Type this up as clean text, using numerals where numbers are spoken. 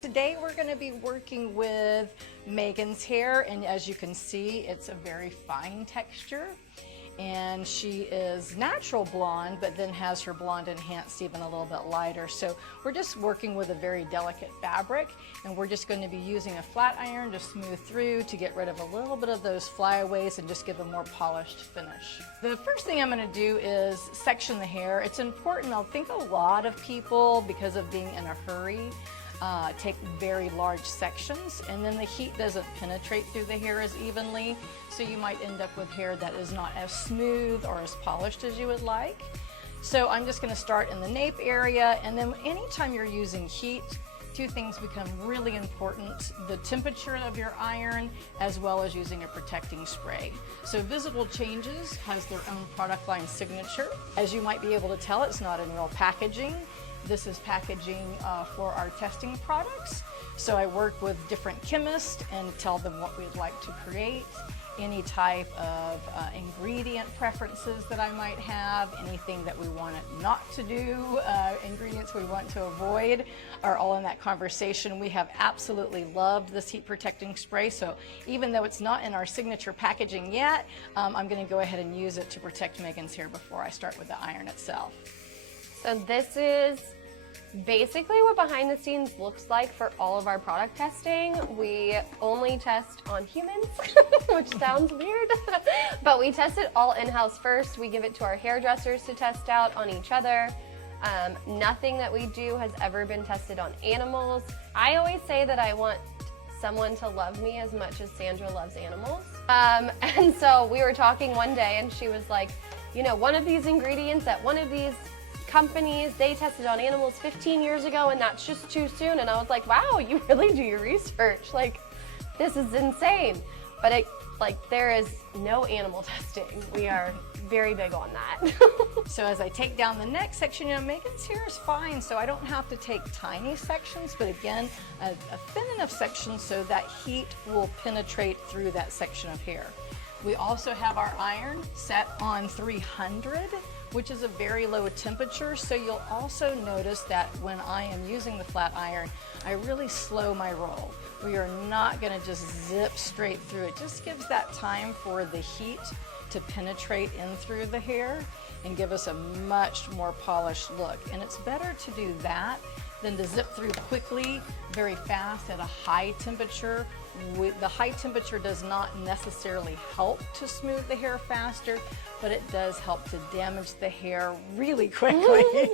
Today we're going to be working with Meagan's hair, and as you can see, it's a very fine texture. And she is natural blonde, but then has her blonde enhanced even a little bit lighter. So we're just working with a very delicate fabric, and we're just going to be using a flat iron to smooth through to get rid of a little bit of those flyaways and just give a more polished finish. The first thing I'm going to do is section the hair. It's important. I think a lot of people, because of being in a hurry, take very large sections, and then the heat doesn't penetrate through the hair as evenly, so you might end up with hair that is not as smooth or as polished as you would like. So I'm just going to start in the nape area, and then anytime you're using heat, two things become really important: the temperature of your iron, as well as using a protecting spray. So Visible Changes has their own product line signature. As you might be able to tell, it's not in real packaging. This is packaging for our testing products. So I work with different chemists and tell them what we'd like to create, any type of ingredient preferences that I might have, anything that we want it not to do, ingredients we want to avoid are all in that conversation. We have absolutely loved this heat protecting spray, so even though it's not in our signature packaging yet, I'm going to go ahead and use it to protect Meagan's hair before I start with the iron itself. So this is basically what behind the scenes looks like for all of our product testing. We only test on humans, which sounds weird, but we test it all in-house first. We give it to our hairdressers to test out on each other. Nothing that we do has ever been tested on animals. I always say that I want someone to love me as much as Sandra loves animals. And so we were talking one day and she was like, you know, one of these ingredients at one of these companies, they tested on animals 15 years ago and that's just too soon. And I was like, wow, you really do your research. Like, this is insane. But there is no animal testing. We are very big on that. So as I take down the next section, you know, Meagan's hair is fine, so I don't have to take tiny sections, but again, a thin enough section so that heat will penetrate through that section of hair. We also have our iron set on 300, which is a very low temperature, so you'll also notice that when I am using the flat iron, I really slow my roll. We are not going to just zip straight through. It just gives that time for the heat to penetrate in through the hair and give us a much more polished look. And it's better to do that than to zip through quickly, very fast at a high temperature. The high temperature does not necessarily help to smooth the hair faster, but it does help to damage the hair really quickly.